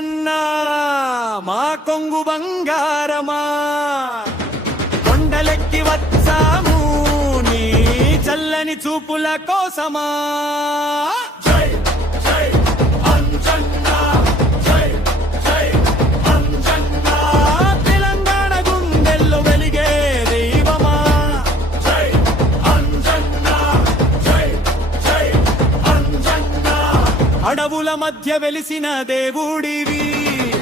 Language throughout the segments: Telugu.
అంజన్న మా కొంగు బంగారమా కొండలెక్కి వచ్చాము నీ చల్లని చూపుల కోసమా జై జై అంజన్న జై జై అంజన్న తెలంగాణ గుండెల్లో వెలిగే దైవమా జై అంజన్న జై జై అంజన్న అడవుల మధ్య వెలిసిన దేవుడివి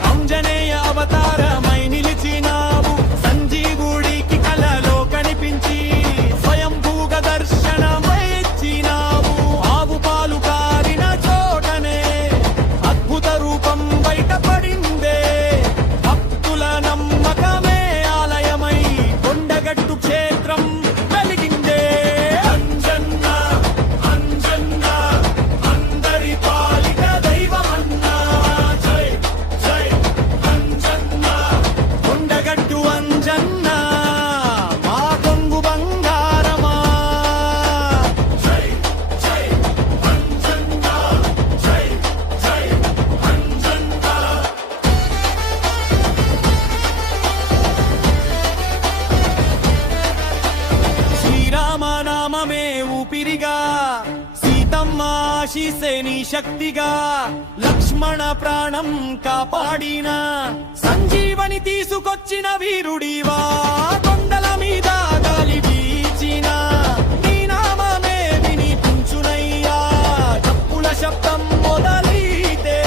అంజనేయ అవతారమై నిలిచినావు సంజీవుడికి కలలో కనిపించి స్వయంభూగా దర్శనమై ఇచ్చినావు ఆవు పాలు కారిన చోటనే అద్భుత రూపం బయటపడిందే భక్తుల నమ్మకమే ఆలయమై కొండగట్టు క్షేత్రం వెలిగిందే అంజన్న అంజన్న అందరి పాలిట దైవమన్నా జై జై అంజన్న కొండగట్టు అంజన్న మా కొంగు బంగారమా జై జై అంజన్న జై జై అంజన్న శ్రీరామనామమే ఊపిరిగా సీతమ్మ ఆశీసే నీ శక్తిగా లక్ష్మణ ప్రాణం కాపాడిన సంజీవని తీసుకొచ్చిన వీరుడివా కొండల మీద గాలి వీచిన నీ నామమే వినిపించునయ్యా చప్పుల శబ్దం మొదలైతే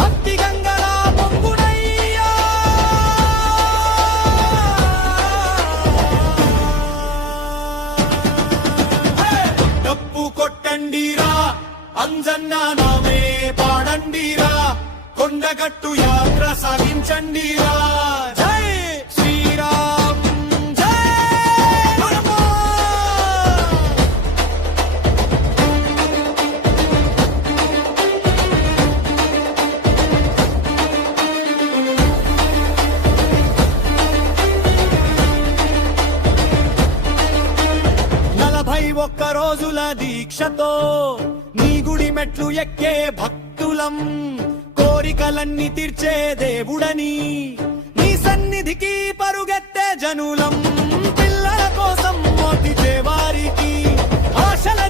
భక్తి గంగలా పొంగునయ్యా డప్పు కొట్టండిరా అంజన్న నామే పాడండిరా కొండగట్టు యాత్ర సాగించండిరా జై శ్రీరామ్ జై హనుమాన్ నలభై ఒక్క రోజుల దీక్షతో నీ గుడి మెట్లు ఎక్కే భక్తులం కోరికలన్నీ తీర్చే దేవుడని నీ సన్నిధికి పరుగెత్తే జనులం పిల్లల కోసం మోటిచే వారికి ఆశల